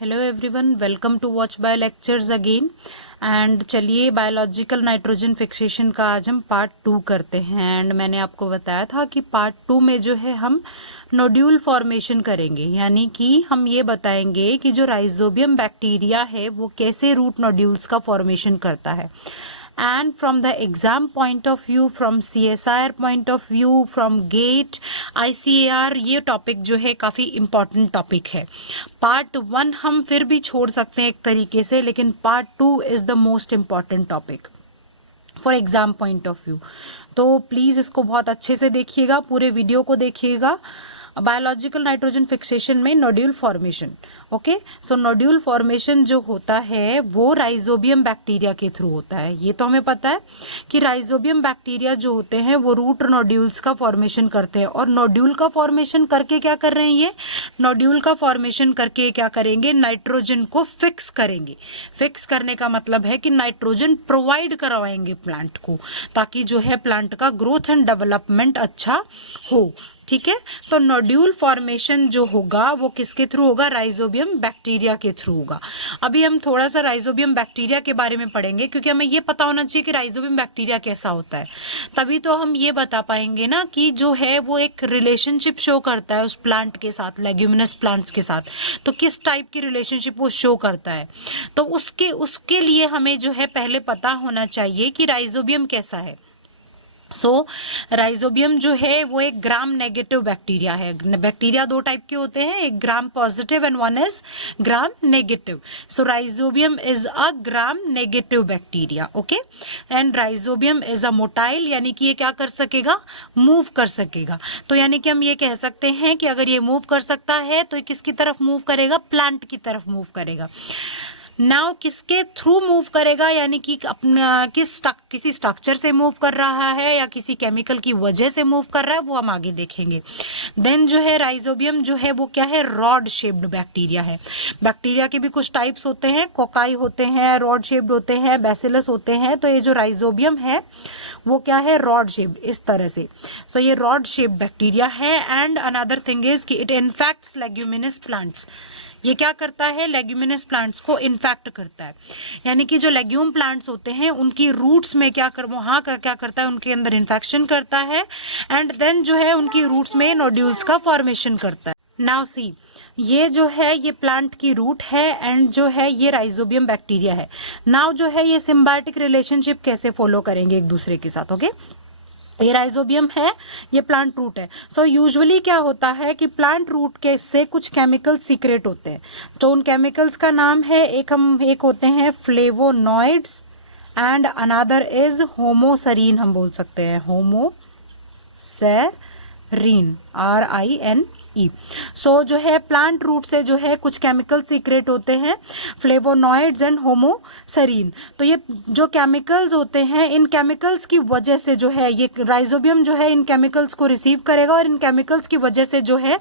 Hello everyone, welcome to watch bio lectures again. And चलिए biological nitrogen fixation का आज हम पार्ट 2 करते हैं। एंड मैंने आपको बताया था कि पार्ट 2 में जो है हम नोड्यूल फॉर्मेशन करेंगे, यानी कि हम ये बताएंगे कि जो राइजोबियम बैक्टीरिया है वो कैसे रूट नोड्यूल्स का फॉर्मेशन करता है। And from the exam point of view, from CSIR point of view, from GATE, ICAR, ये टॉपिक जो है काफी इम्पोर्टेंट टॉपिक है। पार्ट 1 हम फिर भी छोड़ सकते हैं एक तरीके से, लेकिन part 2 is the most important topic for exam point of view. तो प्लीज इसको बहुत अच्छे से देखिएगा, पूरे वीडियो को देखिएगा। बायोलॉजिकल नाइट्रोजन फिक्सेशन में नोड्यूल फॉर्मेशन, ओके। सो नोड्यूल फॉर्मेशन जो होता है वो राइजोबियम बैक्टीरिया के थ्रू होता है। ये तो हमें पता है कि राइजोबियम बैक्टीरिया जो होते हैं वो रूट नोड्यूल्स का फॉर्मेशन करते हैं। और नोड्यूल का फॉर्मेशन करके क्या कर रहे हैं, ये नोड्यूल का फॉर्मेशन करके क्या करेंगे, नाइट्रोजन को फिक्स करेंगे। फिक्स करने का मतलब है कि नाइट्रोजन प्रोवाइड करवाएंगे प्लांट को, ताकि जो है प्लांट का ग्रोथ एंड डेवलपमेंट अच्छा हो। ठीक है, तो नोड्यूल फॉर्मेशन जो होगा वो किसके थ्रू होगा, राइजोबियम बैक्टीरिया के थ्रू होगा। अभी हम थोड़ा सा राइजोबियम बैक्टीरिया के बारे में पढ़ेंगे, क्योंकि हमें ये पता होना चाहिए कि राइजोबियम बैक्टीरिया कैसा होता है। तभी तो हम ये बता पाएंगे ना कि जो है वो एक रिलेशनशिप शो करता है उस प्लांट के साथ, लेग्यूमिनस प्लांट्स के साथ। तो किस टाइप की रिलेशनशिप वो शो करता है, तो उसके लिए हमें जो है पहले पता होना चाहिए कि राइजोबियम कैसा है। सो राइजोबियम जो है वो एक ग्राम नेगेटिव बैक्टीरिया है। बैक्टीरिया दो टाइप के होते हैं, एक gram positive and one is gram negative. So rhizobium is a gram negative bacteria, okay. And rhizobium is a motile, यानी कि ये क्या कर सकेगा, मूव कर सकेगा। तो यानी कि हम ये कह सकते हैं कि अगर ये मूव कर सकता है तो किसकी तरफ मूव करेगा, प्लांट की तरफ मूव करेगा। नाउ किसके थ्रू मूव करेगा, यानी कि अपना किसी स्ट्रक्चर से मूव कर रहा है या किसी केमिकल की वजह से मूव कर रहा है, वो हम आगे देखेंगे। देन जो है राइजोबियम जो है वो क्या है, रॉड शेप्ड बैक्टीरिया है। बैक्टीरिया के भी कुछ टाइप्स होते हैं, कोकाई होते हैं, रॉड शेप्ड होते हैं, बैसिलस होते हैं। तो ये जो राइजोबियम है वो क्या है, रॉड शेप्ड, इस तरह से। तो ये रॉड शेप्ड बैक्टीरिया है। एंड अनदर थिंग इज कि इट इन्फेक्ट्स लेग्यूमिनस प्लांट्स। ये क्या करता है, लेग्यूमिनस प्लांट्स को इन्फेक्ट करता है, यानी कि जो लेग्यूम प्लांट्स होते हैं उनकी रूट्स में क्या करता है, उनके अंदर इन्फेक्शन करता है। एंड देन जो है उनकी रूट्स में नोड्यूल्स का फॉर्मेशन करता है। नाउ सी, ये जो है ये प्लांट की रूट है एंड जो है ये राइजोबियम बैक्टीरिया है। नाउ जो है ये सिम्बायोटिक रिलेशनशिप कैसे फॉलो करेंगे एक दूसरे के साथ, ओके। ये राइजोबियम है, ये प्लांट रूट है। सो यूजुअली क्या होता है कि प्लांट रूट के से कुछ केमिकल्स सीक्रेट होते हैं। तो उन केमिकल्स का नाम है, एक होते हैं फ्लेवोनॉइड्स एंड अनदर इज होमोसरीन, हम बोल सकते हैं होमोसेरीन, RINE। सो जो है प्लांट रूट से जो है कुछ केमिकल सीक्रेट होते हैं, फ्लेवोनॉइड्स एंड होमोसरीन। तो ये जो केमिकल्स होते हैं, इन केमिकल्स की वजह से जो है ये राइजोबियम जो है इन केमिकल्स को रिसीव करेगा, और इन केमिकल्स की वजह से जो है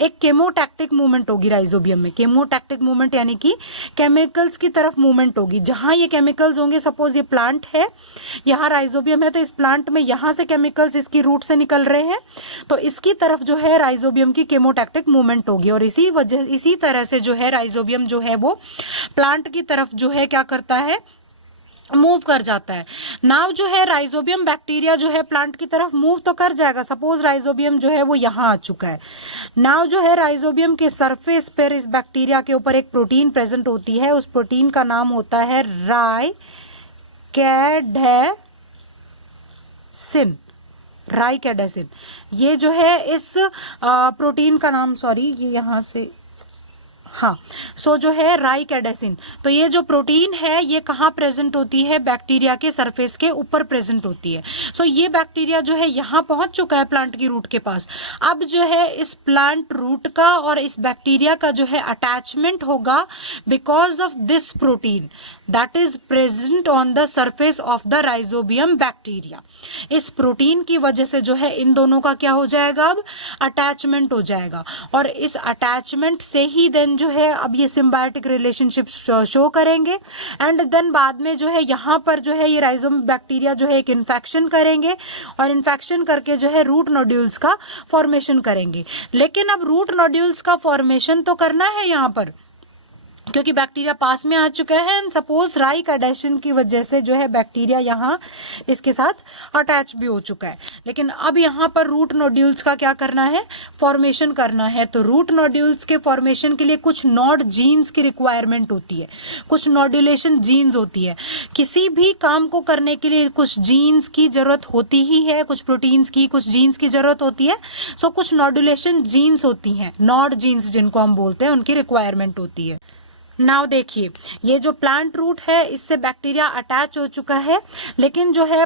एक केमोटैक्टिक मूवमेंट होगी राइजोबियम में। केमोटैक्टिक मूवमेंट यानी कि केमिकल्स की तरफ मूवमेंट होगी। जहां ये केमिकल्स होंगे, सपोज ये प्लांट है, यहाँ राइजोबियम है, तो इस प्लांट में यहां से केमिकल्स इसकी रूट से निकल रहे हैं, तो इसकी तरफ जो है राइजोबियम की केमोटैक्टिक मूवमेंट होगी। और इसी तरह से जो है राइजोबियम जो है वो प्लांट की तरफ जो है क्या करता है, मूव कर जाता है। नाउ जो है राइजोबियम बैक्टीरिया जो है प्लांट की तरफ मूव तो कर जाएगा। सपोज राइजोबियम जो है वो यहाँ आ चुका है। नाउ जो है राइजोबियम के सरफेस पर इस बैक्टीरिया के ऊपर एक प्रोटीन प्रेजेंट होती है, उस प्रोटीन का नाम होता है राइकैडेसिन। राइकैडेसिन, ये जो है इस प्रोटीन का नाम, सॉरी ये यहाँ से, हाँ। सो जो है राइकैडेसिन, तो ये जो प्रोटीन है ये कहाँ प्रेजेंट होती है, बैक्टीरिया के सरफेस के ऊपर प्रेजेंट होती है। सो ये बैक्टीरिया जो है यहाँ पहुंच चुका है प्लांट की रूट के पास। अब जो है इस प्लांट रूट का और इस बैक्टीरिया का जो है अटैचमेंट होगा because of this protein that is present on the surface of the rhizobium bacteria. इस प्रोटीन की वजह से जो है इन दोनों का क्या हो जाएगा, अब अटैचमेंट हो जाएगा। और इस अटैचमेंट से ही देन जो है अब ये सिम्बायोटिक रिलेशनशिप शो करेंगे। एंड देन बाद में जो है यहाँ पर जो है ये राइजोबियम बैक्टीरिया जो है एक इन्फेक्शन करेंगे, और इन्फेक्शन करके जो है रूट नोड्यूल्स का फॉर्मेशन करेंगे। लेकिन अब रूट नोड्यूल्स का फॉर्मेशन तो करना है यहाँ पर, क्योंकि बैक्टीरिया पास में आ चुका है एंड सपोज राइक एडेशन की वजह से जो है बैक्टीरिया यहाँ इसके साथ अटैच भी हो चुका है। लेकिन अब यहाँ पर रूट नोड्यूल्स का क्या करना है, फॉर्मेशन करना है। तो रूट नोड्यूल्स के फॉर्मेशन के लिए कुछ नॉड जीन्स की रिक्वायरमेंट होती है, कुछ नोड्यूलेशन जीन्स होती है। किसी भी काम को करने के लिए कुछ जीन्स की जरूरत होती ही है, कुछ प्रोटीन्स की, कुछ जीन्स की जरूरत होती है। सो कुछ नोड्यूलेशन जीन्स होती हैं, नॉड जीन्स जिनको हम बोलते हैं, उनकी रिक्वायरमेंट होती है। नाउ देखिए, ये जो प्लांट रूट है इससे बैक्टीरिया अटैच हो चुका है, लेकिन जो है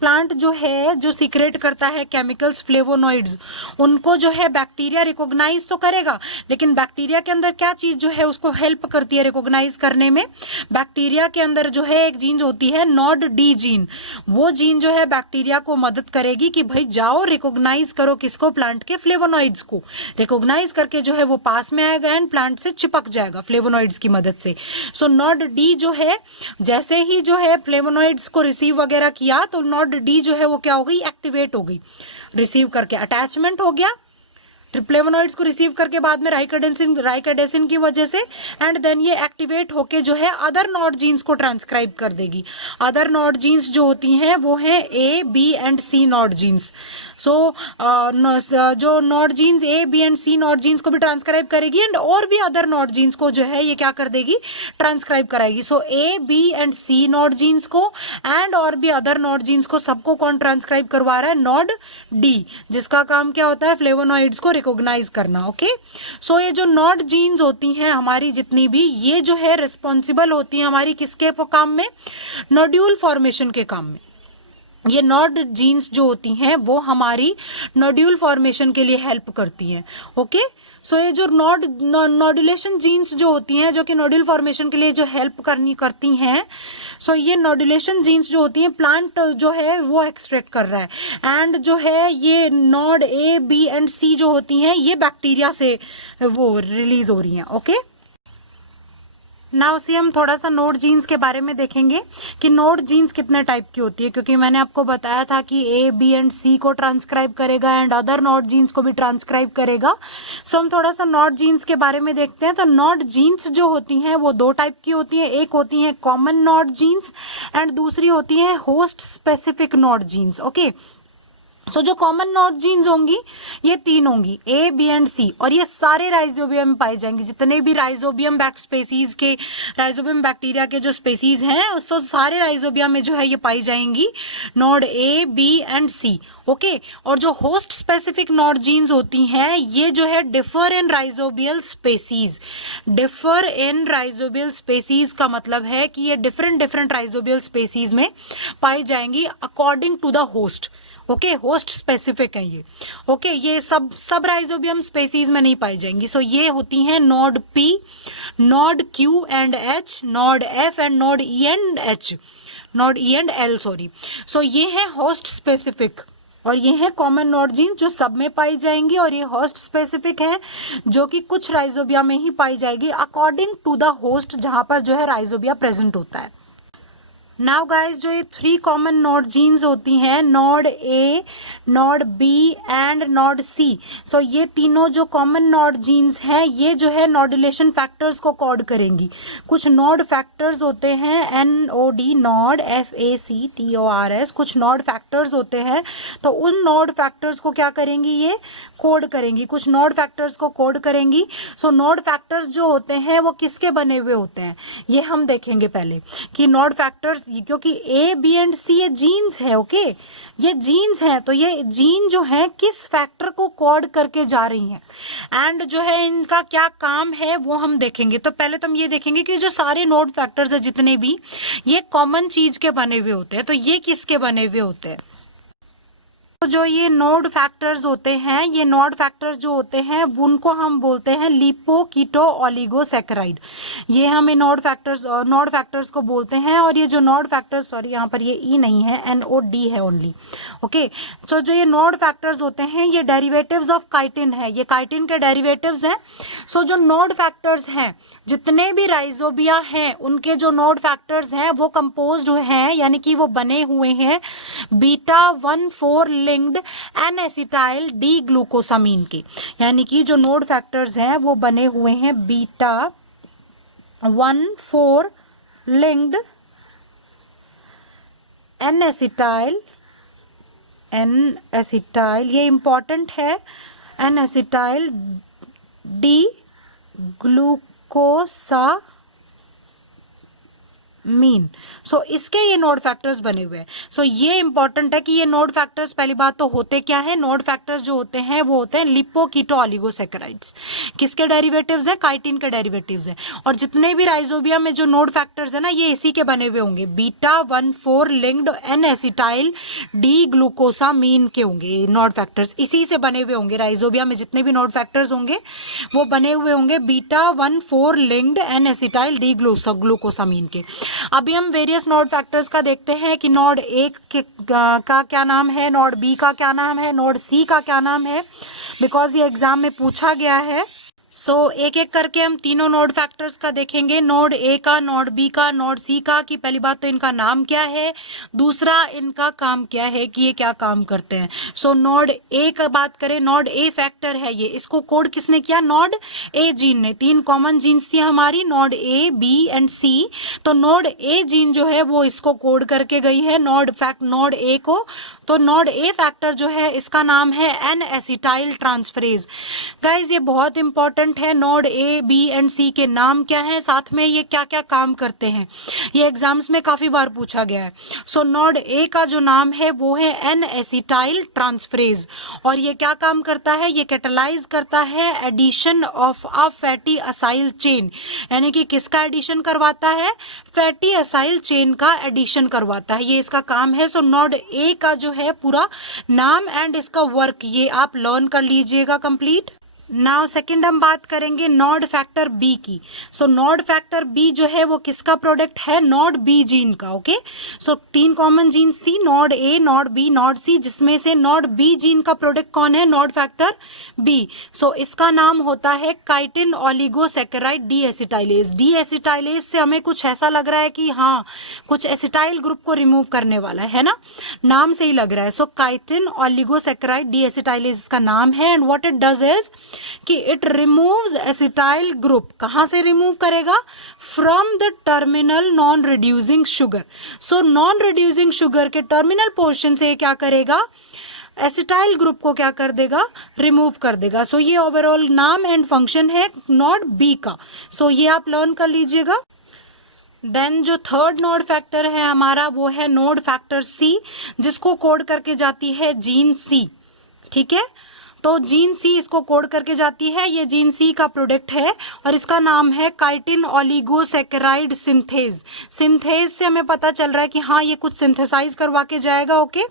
प्लांट जो है जो सीक्रेट करता है केमिकल्स, फ्लेवोनॉइड्स, उनको जो है बैक्टीरिया रिकॉग्नाइज तो करेगा, लेकिन बैक्टीरिया के अंदर क्या चीज जो है उसको हेल्प करती है रिकॉग्नाइज करने में। बैक्टीरिया के अंदर जो है एक जीन होती है नॉड डी जीन, वो जीन जो है बैक्टीरिया को मदद करेगी कि भाई जाओ रिकॉग्नाइज करो किसको, प्लांट के फ्लेवोनॉइड्स को रिकॉग्नाइज करके जो है वो पास में आएगा एंड प्लांट से चिपक जाएगा फ्लेवोनॉइड्स की मदद से। सो नॉड डी जो है जैसे ही जो है फ्लेवोनॉइड्स को रिसीव वगैरह किया तो नॉड डी जो है वो क्या हो गई, एक्टिवेट हो गई, रिसीव करके अटैचमेंट हो गया फ्लेवोनॉइड्स को रिसीव करके बाद में राइक एडेसिन की वजह से, एंड देन ये एक्टिवेट होके जो है अदर नॉड जीन्स को ट्रांसक्राइब कर देगी। अदर नॉड जीन्स जो होती हैं वो हैं A, B and C nod genes. So जो nod genes A, B and C nod genes को भी ट्रांसक्राइब करेगी एंड और भी अदर नॉड जीन्स को जो है ये क्या कर देगी, ट्रांसक्राइब कराएगी। So A, B and C nod genes को एंड और भी अदर नॉड जीन्स को सबको कौन ट्रांसक्राइब करवा रहा है, नॉड डी, जिसका काम क्या होता है, फ्लेवोनॉइड्स को रिकॉग्नाइज करना। ओके, सो ये जो नॉड जीन्स होती हैं हमारी जितनी भी, ये जो है रिस्पॉन्सिबल होती हैं हमारी किसके काम में, नोड्यूल फॉर्मेशन के काम में। ये नॉड जीन्स जो होती हैं वो हमारी नोड्यूल फॉर्मेशन के लिए हेल्प करती हैं। ओके, सो ये जो नोड्यूलेशन जीन्स जो होती हैं जो कि नोड्यूल फॉर्मेशन के लिए जो हेल्प करती हैं, सो ये नोड्यूलेशन जीन्स जो होती हैं प्लांट जो है वो एक्सट्रैक्ट कर रहा है, एंड जो है ये नॉड ए, बी एंड सी जो होती हैं ये बैक्टीरिया से वो रिलीज हो रही हैं। ओके, नाउ सी हम थोड़ा सा नोड जीन्स के बारे में देखेंगे कि नोड जीन्स कितने टाइप की होती है, क्योंकि मैंने आपको बताया था कि ए, बी एंड सी को ट्रांसक्राइब करेगा एंड अदर नोड जीन्स को भी ट्रांसक्राइब करेगा। सो हम थोड़ा सा नोड जीन्स के बारे में देखते हैं। तो नोड जीन्स जो होती हैं वो दो टाइप की होती हैं, एक होती हैं कॉमन नोड जीन्स एंड दूसरी होती है host specific nod genes. Okay, so जो कॉमन नोड जीन्स होंगी ये तीन होंगी, ए, बी एंड सी, और ये सारे राइजोबियम में पाई जाएंगी। जितने भी राइजोबियम स्पेसीज के, राइजोबियम बैक्टीरिया के जो स्पेसीज हैं तो सारे राइजोबियम में जो है ये पाई जाएंगी node a, B and c. Okay, और जो होस्ट स्पेसिफिक नोड जीन्स होती हैं ये जो है differ in rhizobial species. Differ in rhizobial species का मतलब है कि ये डिफरेंट राइजोबियल स्पेसीज में पाई जाएंगी according to the host. Okay, host specific है ये। ओके, ये सब राइजोबियम स्पेसीज में नहीं पाई जाएंगी। सो ये होती हैं nod P, nod Q and H, nod F and nod E and H, nod E and L, sorry. So ये है होस्ट स्पेसिफिक और ये है कॉमन नोड जीन जो सब में पाई जाएंगी, और ये होस्ट स्पेसिफिक है जो कि कुछ राइजोबिया में ही पाई जाएगी अकॉर्डिंग टू द होस्ट जहां पर जो है राइजोबिया प्रेजेंट होता है। नाउ गाइज, जो ये थ्री कॉमन नोड जीन्स होती हैं, nod A, nod B and nod C, so ये तीनों जो कॉमन नोड जीन्स हैं ये जो है नोडुलेशन फैक्टर्स को कोड करेंगी। कुछ नोड फैक्टर्स होते हैं NOD, नोड, FACTORS, कुछ नोड फैक्टर्स होते हैं, तो उन नोड फैक्टर्स को क्या करेंगी, ये कोड करेंगी, कुछ नोड फैक्टर्स को कोड करेंगी। सो नोड फैक्टर्स जो होते हैं वो किसके बने हुए होते हैं ये हम देखेंगे पहले कि नोड फैक्टर्स, क्योंकि ए, बी एंड सी ये जीन्स है। ओके, ये जीन्स है, तो ये जीन जो है किस फैक्टर को कोड करके जा रही हैं एंड जो है इनका क्या काम है वो हम देखेंगे। तो पहले तो हम ये देखेंगे कि जो सारे नोड फैक्टर्स है जितने भी, ये कॉमन चीज के बने हुए होते हैं। तो ये किसके बने हुए होते हैं, तो जो ये नोड फैक्टर्स होते हैं, ये नोड फैक्टर्स जो होते हैं उनको हम बोलते हैं लिपो कीटो ओलिगोसैकेराइड। ये हमें नोड फैक्टर्स को बोलते हैं। और ये जो नोड फैक्टर्स, सॉरी यहाँ पर ये ई नहीं है, NOD है ओनली। ओके, तो जो ये नोड फैक्टर्स होते हैं ये डेरिवेटिव्स ऑफ काइटिन है, ये काइटिन के डेरिवेटिव्स हैं। सो जो नोड फैक्टर्स हैं जितने भी राइजोबिया हैं उनके जो नोड फैक्टर्स हैं वो कंपोज्ड हैं, यानी कि वो बने हुए हैं β1,4 लिंक्ड N-एसिटाइल D ग्लूकोसामीन के, यानी कि जो नोड फैक्टर्स हैं वो बने हुए हैं β 1,4 linked N-acetyl, ये इंपॉर्टेंट है, N-acetyl D ग्लूकोसामीन। सो इसके ये नोड फैक्टर्स बने हुए हैं। सो ये इंपॉर्टेंट है कि ये नोड फैक्टर्स पहली बात तो होते क्या है, नोड फैक्टर्स जो होते हैं वो होते हैं लिपोकीटो ऑलिगोसैकेराइड्स। किसके डेरिवेटिव्स है, काइटिन के डेरिवेटिव्स है। और जितने भी राइजोबियम में जो नोड फैक्टर्स है ना, ये इसी के बने हुए होंगे, beta 1,4 linked N-acetyl D glucosamine के होंगे नोड फैक्टर्स, इसी से बने हुए होंगे। राइजोबियम में जितने भी नोड फैक्टर्स होंगे वो बने हुए होंगे beta 1,4 linked N-acetyl D glucosamine के। अभी हम वेरियस नोड फैक्टर्स का देखते हैं कि नोड ए का क्या नाम है, नोड बी का क्या नाम है, नोड सी का क्या नाम है, बिकॉज ये एग्जाम में पूछा गया है। सो एक एक करके हम तीनों नोड फैक्टर्स का देखेंगे, नोड ए का, नोड बी का, नोड सी का, कि पहली बात तो इनका नाम क्या है, दूसरा इनका काम क्या है, कि ये क्या काम करते हैं। सो नोड ए का बात करें, नोड ए फैक्टर है ये, इसको कोड किसने किया, नोड ए जीन ने। 3 कॉमन जीन्स थी हमारी, नोड ए, बी एंड सी। तो नोड ए जीन जो है वो इसको कोड करके गई है नोड ए को। तो नोड ए फैक्टर जो है इसका नाम है N-acetyl ट्रांसफरेज। गाइज ये बहुत इंपॉर्टेंट है, नोड ए, बी एंड सी के नाम क्या है, साथ में ये क्या क्या काम करते हैं, ये एग्जाम्स में काफी बार पूछा गया है। सो नोड ए का जो नाम है वो है N-acetyl ट्रांसफरेज, और ये क्या काम करता है, ये कैटलाइज करता है addition of a fatty acyl chain, यानी कि किसका एडिशन करवाता है, फैटी असाइल चेन का एडिशन करवाता है, ये इसका काम है। सो नोड ए का जो है पूरा नाम एंड इसका वर्क ये आप लर्न कर लीजिएगा कंप्लीट। नाउ सेकंड हम बात करेंगे नोड फैक्टर बी की। सो नोड फैक्टर बी जो है वो किसका प्रोडक्ट है, नोड बी जीन का। ओके, सो 3 कॉमन जीन्स थी, nod A, nod B, nod C, जिसमें से नोड बी जीन का प्रोडक्ट कौन है, नोड फैक्टर बी। सो इसका नाम होता है chitin oligosaccharide deacetylase. Deacetylase से हमें कुछ ऐसा लग रहा है कि हाँ कुछ एसिटाइल ग्रुप को रिमूव करने वाला है ना, नाम से ही लग रहा है। सो काइटिन ऑलिगोसैकेराइड डी एसिटाइलेज इसका नाम है, and what it does is कि इट रिमूव्स एसिटाइल ग्रुप। कहां से रिमूव करेगा, from the terminal non reducing sugar. So non reducing sugar के टर्मिनल पोर्शन से क्या करेगा, एसिटाइल ग्रुप को क्या कर देगा, रिमूव कर देगा। सो ये ओवरऑल नाम एंड फंक्शन है नोड बी का। सो ये आप लर्न कर लीजिएगा। देन जो थर्ड नोड फैक्टर है हमारा वो है नोड फैक्टर सी, जिसको कोड करके जाती है जीन सी। ठीक है, तो जीन सी इसको कोड करके जाती है, ये जीन सी का प्रोडक्ट है और इसका नाम है काइटिन ऑलिगोसैकेराइड सिंथेज। सिंथेज से हमें पता चल रहा है कि हाँ ये कुछ सिंथेसाइज करवा के जाएगा। ओके,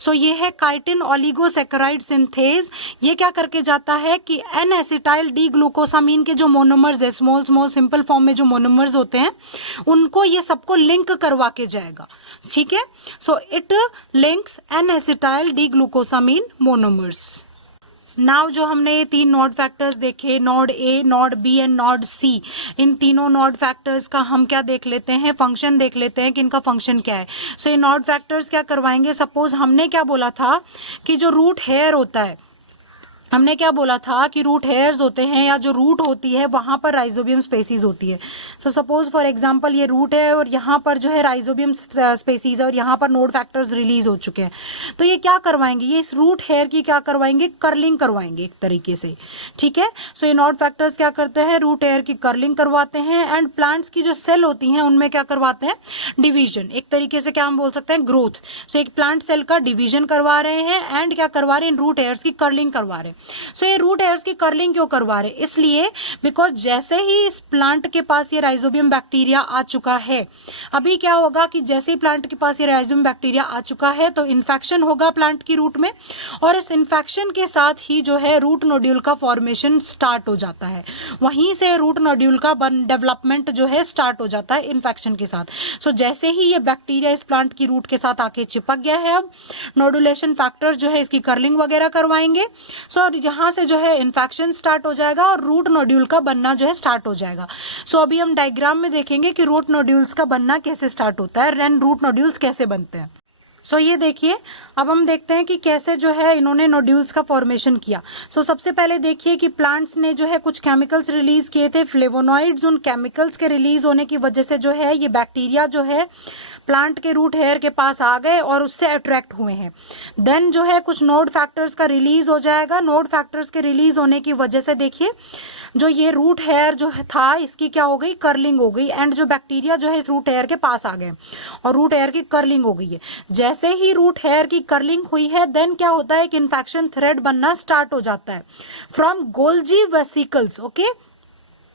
सो ये है काइटिन ऑलिगोसैकेराइड सिंथेज। ये क्या करके जाता है कि N-acetyl डी ग्लूकोसामीन के जो मोनोमर्स है, स्मॉल स्मॉल सिंपल फॉर्म में जो मोनोमर्स होते हैं उनको ये सबको लिंक करवा के जाएगा। ठीक है, so it links N-acetyl D glucosamine monomers. Now जो हमने ये 3 नोड फैक्टर्स देखे, nod A, nod B and nod C, इन तीनों नोड फैक्टर्स का हम क्या देख लेते हैं, फंक्शन देख लेते हैं कि इनका फंक्शन क्या है। सो ये नोड फैक्टर्स क्या करवाएंगे, सपोज हमने क्या बोला था कि जो रूट हेयर होता है, हमने क्या बोला था कि रूट हेयर्स होते हैं या जो रूट होती है वहां पर राइजोबियम स्पेसीज होती है। सो सपोज फॉर एग्जांपल ये रूट है और यहाँ पर जो है राइजोबियम स्पेसीज है और यहाँ पर नोड फैक्टर्स रिलीज हो चुके हैं। तो ये क्या करवाएंगे, ये इस रूट हेयर की क्या करवाएंगे, कर्लिंग करवाएंगे एक तरीके से। ठीक है, सो ये नोड फैक्टर्स क्या करते हैं, रूट हेयर की कर्लिंग करवाते हैं एंड प्लांट्स की जो सेल होती हैं उनमें क्या करवाते हैं, डिवीजन। एक तरीके से क्या हम बोल सकते हैं, ग्रोथ। सो एक प्लांट सेल का डिवीजन करवा रहे हैं एंड क्या करवा रहे हैं, रूट हेयर्स की कर्लिंग करवा रहे हैं। सो ये रूट हेयर्स की कर्लिंग क्यों करवा रहे, इसलिए बिकॉज जैसे ही इस प्लांट के पास ये राइजोबियम बैक्टीरिया आ चुका है, अभी क्या होगा कि जैसे ही प्लांट के पास ये राइजोबियम बैक्टीरिया आ चुका है तो इन्फेक्शन होगा प्लांट की रूट में, और इस इन्फेक्शन के साथ ही जो है रूट नोड्यूल का फॉर्मेशन स्टार्ट हो जाता है। वहीं से रूट नोड्यूल का डेवलपमेंट जो है स्टार्ट हो जाता है इन्फेक्शन के साथ। सो जैसे ही ये बैक्टीरिया इस प्लांट की रूट के साथ आके चिपक गया है, अब नोडुलेशन फैक्टर्स जो है इसकी कर्लिंग वगैरह करवाएंगे। सो यहाँ से जो है इन्फेक्शन स्टार्ट हो जाएगा और रूट नोड्यूल का बनना जो है स्टार्ट हो जाएगा। सो अभी हम डायग्राम में देखेंगे कि रूट नोड्यूल्स का बनना कैसे स्टार्ट होता है, एंड रूट नोड्यूल्स कैसे बनते हैं। सो ये देखिए, अब हम देखते हैं कि कैसे जो है इन्होंने नोड्यूल्स का फॉर्मेशन किया। सबसे पहले देखिए कि प्लांट्स ने जो है कुछ केमिकल्स रिलीज किए थे, फ्लेवोनॉइड्स। उन केमिकल्स के रिलीज होने की वजह से जो है ये बैक्टीरिया जो है प्लांट के रूट हेयर के पास आ गए और उससे अट्रैक्ट हुए हैं। देन जो है कुछ नोड फैक्टर्स का रिलीज हो जाएगा। नोड फैक्टर्स के रिलीज होने की वजह से देखिए जो ये रूट हेयर जो था इसकी क्या हो गई, कर्लिंग हो गई, एंड जो बैक्टीरिया जो है इस रूट हेयर के पास आ गए और रूट हेयर की कर्लिंग हो गई है। जैसे ही रूट हेयर की कर्लिंग हुई है, देन क्या होता है, एक इन्फेक्शन थ्रेड बनना स्टार्ट हो जाता है फ्रॉम गोल्जी वेसिकल्स। ओके,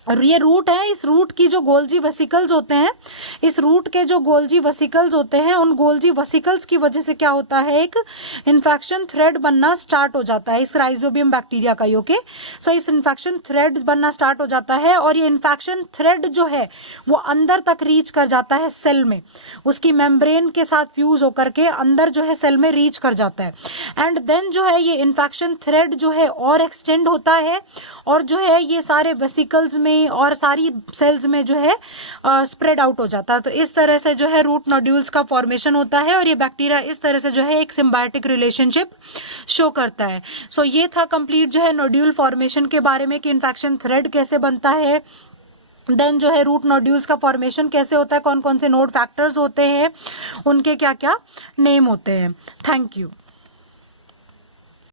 और ये रूट है, इस रूट की जो गोल्जी वेसिकल्स होते हैं, इस रूट के जो गोल्जी वेसिकल्स होते हैं, उन गोल्जी वेसिकल्स की वजह से क्या होता है, एक इन्फेक्शन थ्रेड बनना स्टार्ट हो जाता है इस राइजोबियम बैक्टीरिया का। ओके, सो इस इन्फेक्शन थ्रेड बनना स्टार्ट हो जाता है और ये इन्फेक्शन थ्रेड जो है वो अंदर तक रीच कर जाता है सेल में, उसकी मेम्ब्रेन के साथ फ्यूज होकर के अंदर जो है सेल में रीच कर जाता है। एंड देन जो है ये इन्फेक्शन थ्रेड जो है और एक्सटेंड होता है और जो है ये सारे वेसिकल्स में और सारी सेल्स में जो है स्प्रेड आउट हो जाता है। तो इस तरह से जो है रूट नोड्यूल्स का फॉर्मेशन होता है और ये बैक्टीरिया इस तरह से जो है एक सिम्बायोटिक रिलेशनशिप शो करता है। ये था कंप्लीट जो है नोड्यूल फॉर्मेशन के बारे में कि इन्फेक्शन थ्रेड कैसे बनता है, देन जो है रूट नोड्यूल्स का फॉर्मेशन कैसे होता है, कौन कौन से नोड फैक्टर्स होते हैं, उनके क्या क्या नेम होते हैं। Thank you.